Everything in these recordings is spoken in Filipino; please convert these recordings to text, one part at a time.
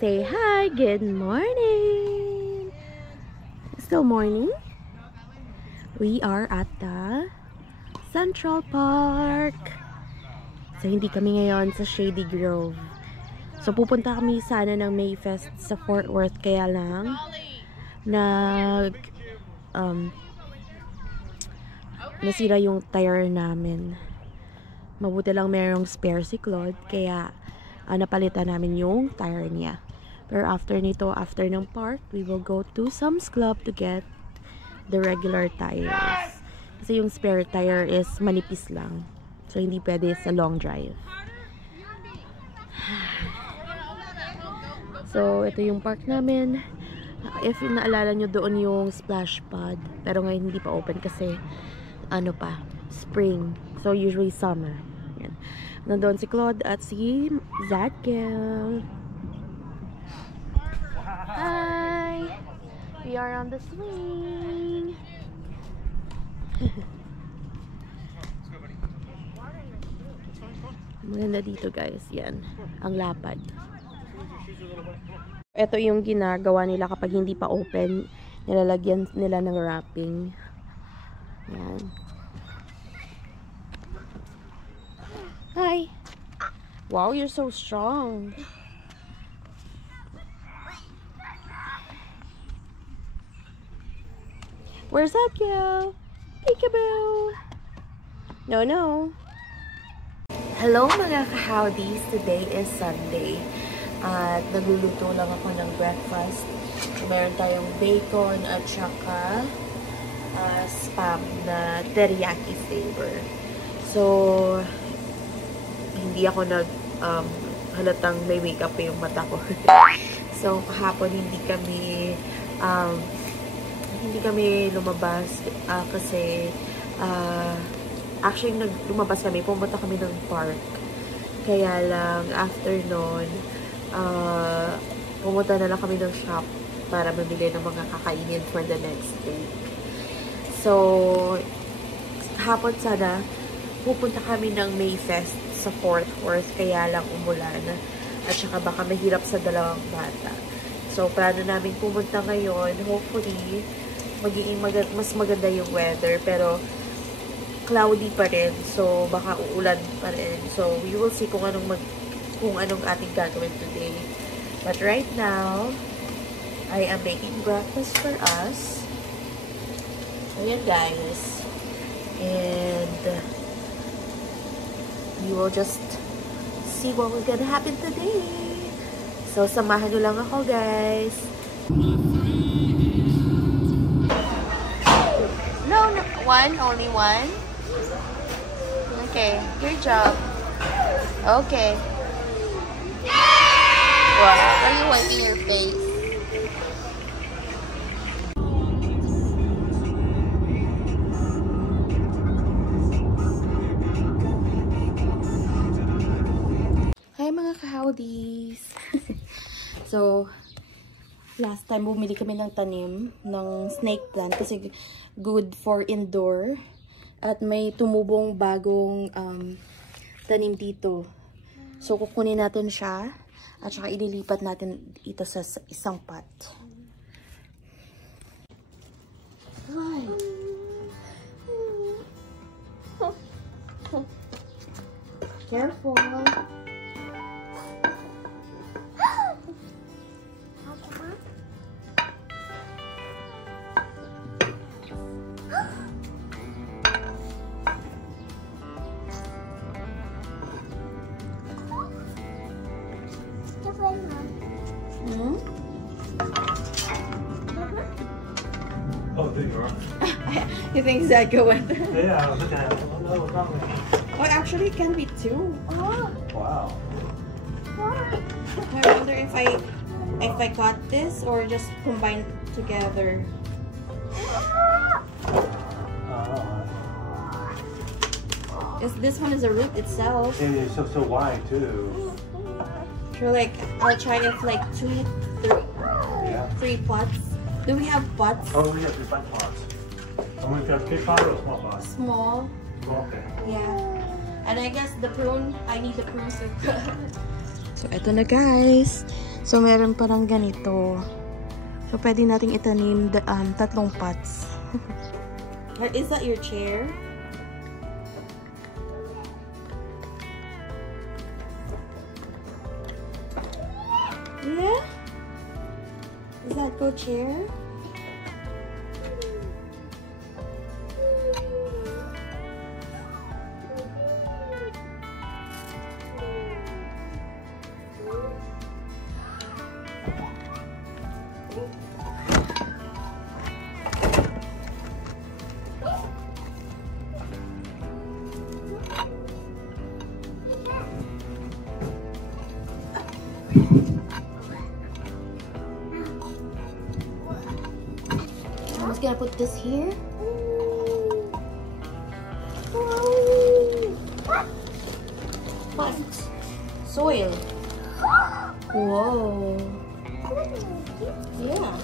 Say hi, good morning. Still morning. We are at the Central Park. So hindi kami ngayon sa Shady Grove. So pupunta kami sana ng Mayfest sa Fort Worth, kaya lang nasira yung tire namin. Mabuti lang merong spare si Claude, kaya napalitan namin yung tire niya. Pero after nito, after ng park, we will go to Sam's Club to get the regular tires. Kasi yung spare tire is manipis lang. So, hindi pwede sa long drive. So, ito yung park namin. If naalala nyo, doon yung splash pad. Pero ngayon hindi pa open kasi ano pa, spring. So, usually summer. Yan. Nandoon si Claude at si Zadkiel. Hi! We are on the swing. Maganda dito guys. Yan. Ang lapad. Ito yung ginagawa nila kapag hindi pa open. Nilalagyan nila ng wrapping. Yan. Hi! Wow, you're so strong. Where's that girl? Peekaboo! No, no. Hello mga ka-howdies. Today is Sunday. At nagluluto lang ako ng breakfast. Meron tayong bacon at saka spam na teriyaki flavor. So, hindi ako halatang may makeup pa yung mata ko. So, kahapon hindi kami lumabas kasi actually lumabas kami, pumunta kami ng park. Kaya lang after noon pumunta na lang kami ng shop para mamili ng mga kakainin for the next week. So hapon sana pupunta kami ng Mayfest sa Fort Worth, kaya lang umulan at saka baka mahirap sa dalawang bata. So plano namin pumunta ngayon, hopefully magiging mas maganda yung weather, pero cloudy pa rin, so baka uulan pa rin. So we will see kung anong ating gagawin today. But right now I am making breakfast for us. So yan guys, and we will just see what will gonna happen today. So samahan nyo lang ako guys. No, one, only one. Okay, your job. Okay. Wow, are you wiping your face? Hi mga ka-howdies! So, last time bumili kami ng tanim ng snake plant kasi good for indoor. At may tumubong bagong tanim dito. So, kukunin natin siya at saka ililipat natin ito sa isang pot. Hi. Careful. You think Zadko went there? Yeah, I was looking at it. Oh no, what's wrong with it? Oh, actually, it can be two. Oh. Wow. I wonder if I cut this or just combine together. This one is a root itself. And it's so wide too. So like, I'll try if like three pots. Do we have pots? Oh, we have different pots. And we've got big pot or small pot? Small. Okay. Yeah. And I guess the prune, I need the prune. So, eto na guys. So, meron parang ganito. So, pwede nating itanim 3 pots. Is that your chair? Yeah? Is that go chair? I'm just gonna put this here. What? Soil. Whoa. Yeah.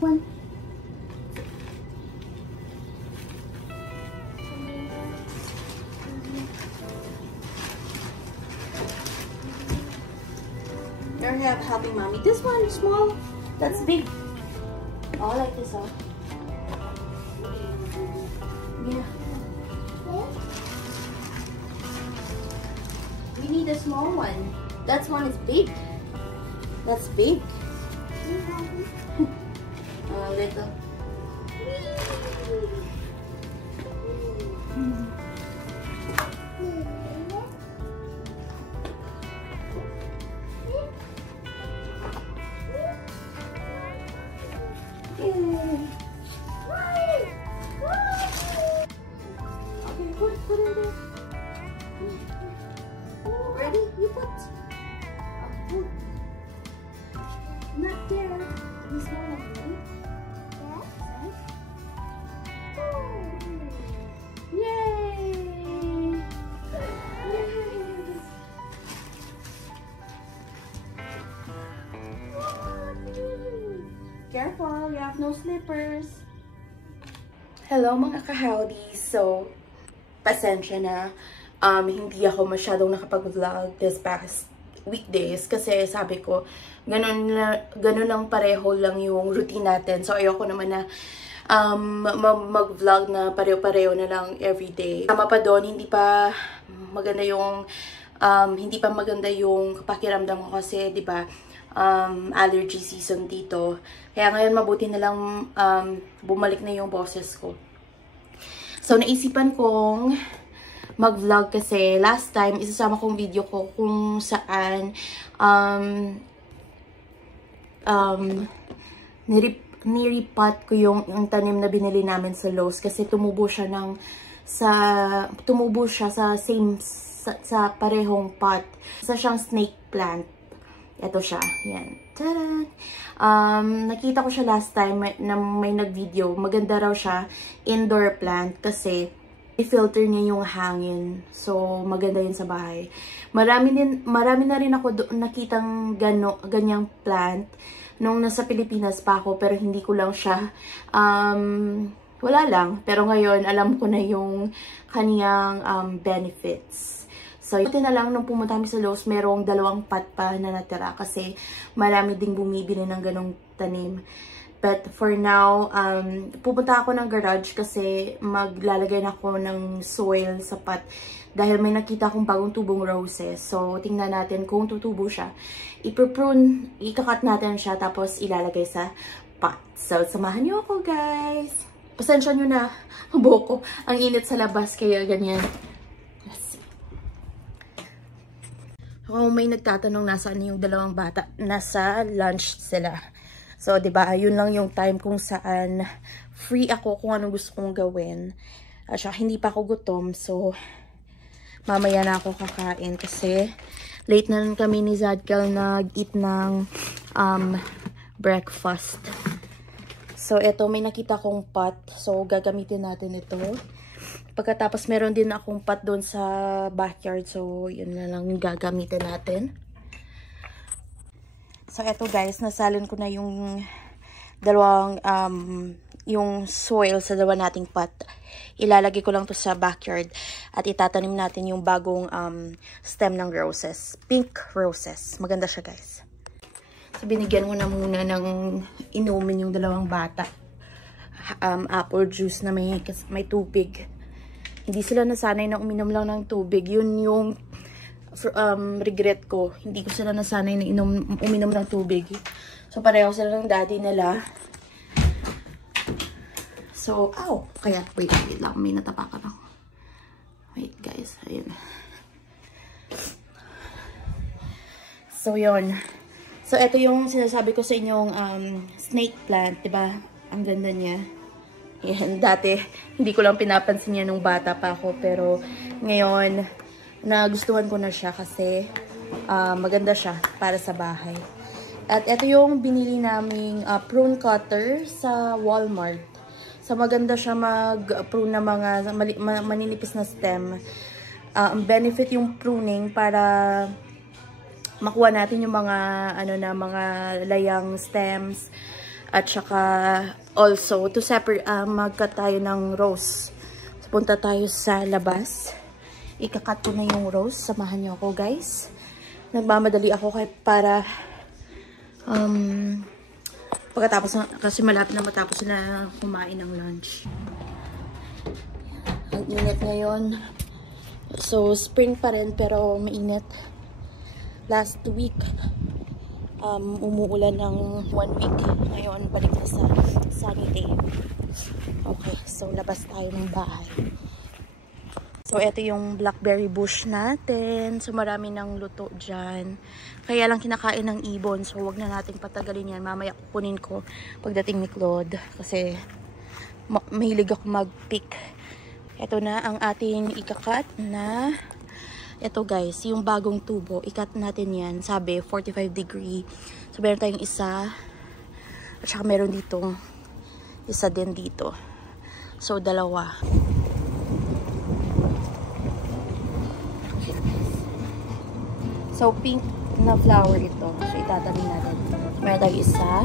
One. You're helping mommy. This one small. That's big. Oh, I like this one. Yeah. We need a small one. That one is big. That's big. Little. Okay, put it there. Ready? You put. Put. Not there. This one, ready? Yay! Careful, you have no slippers. Hello mga ka-howdy. So, pasensya na. Hindi ako masyadong nakapag-vlog this past weekdays kasi sabi ko, ganun lang pareho lang yung routine natin. So, ayoko naman na mag-vlog na pareho-pareho na lang everyday. Tama pa doon, hindi pa maganda yung pakiramdam ko kasi, di ba, allergy season dito. Kaya ngayon mabuti na lang bumalik na yung boses ko. So, naisipan kong mag-vlog kasi last time, isasama kong video ko kung saan niripot ko yung tanim na binili namin sa Lowe's kasi tumubo siya sa parehong pot. Isa siyang snake plant. Ito siya. Yan. Taran! Nakita ko siya last time na may nag-video. Maganda raw siya indoor plant kasi i-filter niya yung hangin. So, maganda yun sa bahay. Marami na rin ako nakitang ganyang plant nung nasa Pilipinas pa ako, pero hindi ko lang siya, wala lang. Pero ngayon, alam ko na yung kaniyang benefits. So, yun na lang, nung pumunta kami sa Lowe's, merong 2 pot pa na natira kasi marami ding bumibili ng ganong tanim. But for now, pupunta ako ng garage kasi maglalagay na ako ng soil sa pot dahil may nakita akong bagong tubong roses. So, tingnan natin kung tutubo siya. Iprune, ikakat natin siya tapos ilalagay sa pot. So, samahan niyo ako, guys. Pasensya niyo na, buhok ko. Ang init sa labas, kaya ganyan. Let's see. Kung may nagtatanong nasaan yung 2 bata, nasa lunch sila. So, diba, yun lang yung time kung saan free ako kung anong gusto kong gawin. At saka, hindi pa ako gutom. So, mamaya na ako kakain kasi late na rin kami ni Zadkel nag-eat ng breakfast. So, eto, may nakita kong pot. So, gagamitin natin ito. Pagkatapos, meron din akong pot doon sa backyard. So, yun na lang gagamitin natin. So, eto guys, nasalon ko na yung dalawang, yung soil sa dalawa nating pot. Ilalagay ko lang to sa backyard at itatanim natin yung bagong stem ng roses. Pink roses. Maganda siya guys. So, binigyan ko na muna ng inumin yung dalawang bata. Apple juice na may tubig. Hindi sila nasanay na uminom lang ng tubig. Yun yung regret ko. Hindi ko sila nasanay na uminom ng tubig. So, pareho sila ng daddy nila. So, ow! Kaya, wait lang. May natapakan ako. Wait, guys. Ayun. So, yun. So, ito yung sinasabi ko sa inyong snake plant. Diba? Ang ganda niya. Yan. Dati, hindi ko lang pinapansin niya nung bata pa ako. Pero, ngayon, nagustuhan ko na siya kasi maganda siya para sa bahay. At ito yung binili naming prune cutter sa Walmart. So, maganda siya mag-prune na mga maninipis na stem. Ang benefit yung pruning para makuha natin yung mga, mga layang stems. At saka, also, to separate, mag-cut tayo ng rose. So, punta tayo sa labas. Ika-cut ko na yung rose. Samahan niyo ako, guys. Nagmamadali ako para pagkatapos kasi malapit na matapos na kumain ng lunch. Ang init ngayon. So, spring pa rin pero mainit. Last week, umuulan ng 1 week. Ngayon, balik na sa sunny day. Okay, so labas tayo ng bahay. So, ito yung blackberry bush natin. So, marami ng luto dyan. Kaya lang kinakain ng ibon. So, wag na nating patagalin yan. Mamaya kukunin ko pagdating ni Claude. Kasi, mahilig ako mag-pick. Ito na ang ating ikakat na... Ito guys, yung bagong tubo. Ikat natin yan. Sabi, 45 degree. So, meron tayong isa. At saka meron dito. Isa din dito. So, dalawa. So, pink na flower ito. So, itatanim natin. Meron tayo isa.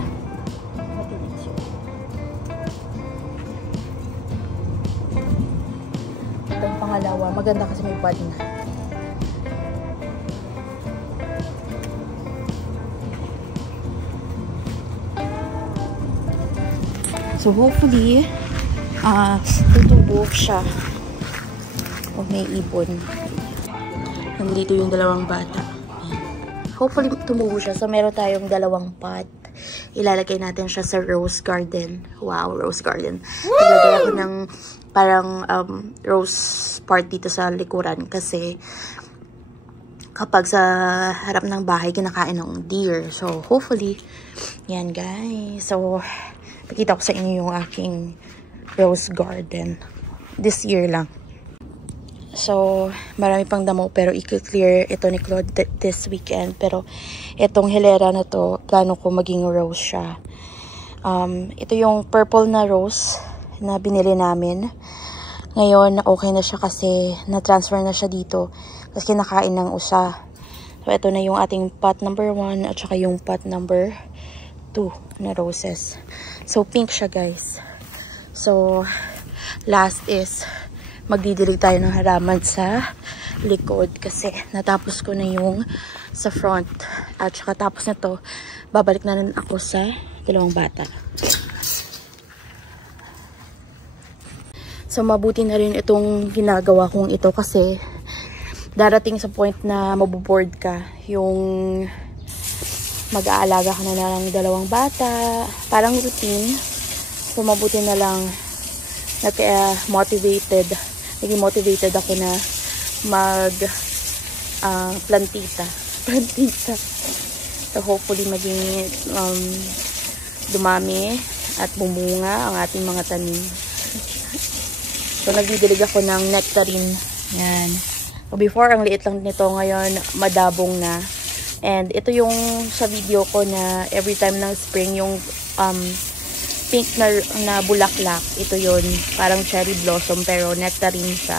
Itong pangalawa. Maganda kasi may bud na. So, hopefully, tutubo siya. O may ibon. Nandito yung dalawang bata. Hopefully, tumubo siya. So, meron tayong dalawang pot. Ilalagay natin siya sa rose garden. Wow, rose garden. Ilalagay ako ng parang rose part dito sa likuran. Kasi, kapag sa harap ng bahay, kinakain ng deer. So, hopefully, yan guys. So, pakita ko sa inyo yung aking rose garden. This year lang. So, marami pang damo pero i-clear ito ni Claude this weekend. Pero, itong hilera na to, plano ko maging rose siya. Ito yung purple na rose na binili namin. Ngayon, okay na siya kasi na-transfer na siya dito. Kasi kinakain ng usa. So, ito na yung ating pot number 1 at saka yung pot number 2 na roses. So, pink siya guys. So, last is magdidilig tayo ng halaman sa likod kasi natapos ko na yung sa front. At saka tapos na to, babalik na rin ako sa dalawang bata. So, mabuti na rin itong ginagawa kong ito kasi darating sa point na maboboard ka. Yung mag-aalaga ka na ng dalawang bata. Parang routine. So, mabuti na lang naging motivated ako na plantita. So, hopefully maging dumami at bumunga ang ating mga tanim. So, nagdidilig ako ng nectarine. Yan. So, before, ang liit lang nito. Ngayon, madabong na. And ito yung sa video ko na every time ng spring, yung pink na bulaklak. Ito yun. Parang cherry blossom pero nectarine siya.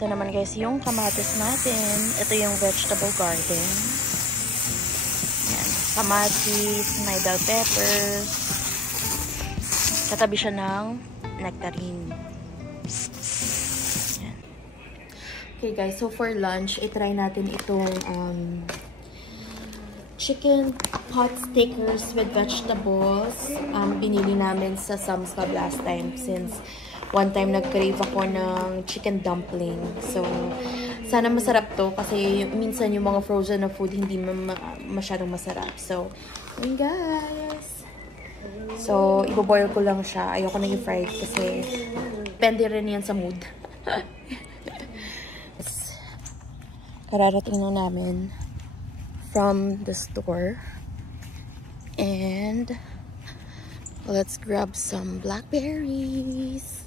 Ito naman guys, yung kamatis natin. Ito yung vegetable garden. Yan. Kamatis, may bell pepper. Katabi siya ng nectarine. Yan. Okay guys, so for lunch, itry natin itong chicken pot stickers with vegetables. Binili namin sa Sam's Club last time since one time nag-crave ako ng chicken dumpling. So, sana masarap to kasi minsan yung mga frozen na food hindi masyadong masarap. So, yun guys. So, iboboil ko lang siya. Ayoko na i-fry kasi depende rin yan sa mood. Kararating na namin from the store. And let's grab some blackberries.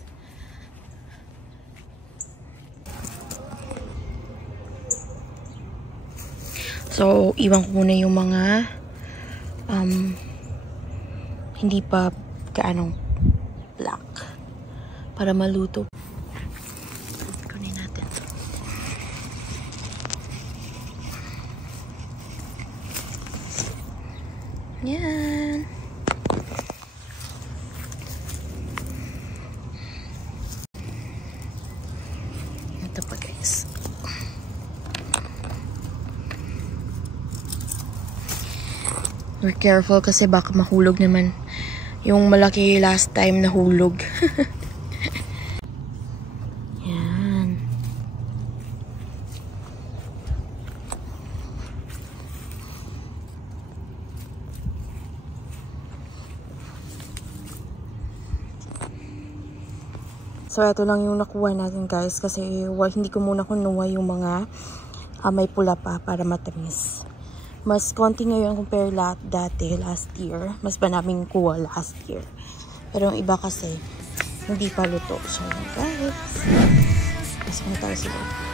So, iwan ko muna yung mga hindi pa gaanong black para maluto. Kunin natin. Yan. Ito pa guys. We're careful kasi baka mahulog naman. Yung malaki last time nahulog. Yan. So, ito lang yung nakuha natin guys kasi hindi ko muna kunuha yung mga may pula pa para matamis. Mas konti ngayon compare dati, last year. Mas ba namin kuha last year. Pero yung iba kasi, hindi pa luto. So, guys, pasok na tayo sa loob.